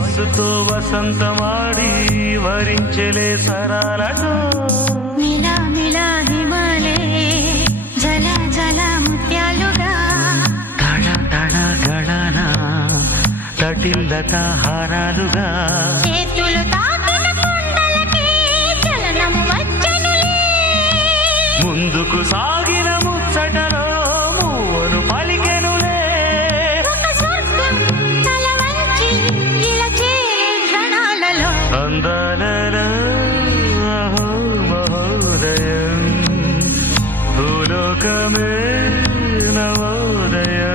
వయస్సుతో వసంతమాడి వరించలే సరాలతో మిలా మిలా హిమాలే జల జల ముత్యాలుగా తడ తడ గళన తటిల్లత హారాలుగా చేతులు తాకిన కొండలకే చలనం వచ్చనులే ముందుకు సాగిన ముచ్చటలో మూవను పలికెనులే ఒక స్వర్గం తల వంచి ఇలా చేరే క్షణాలలో అందాలలో అహో మహోదయం భూలోకమే నవోదయం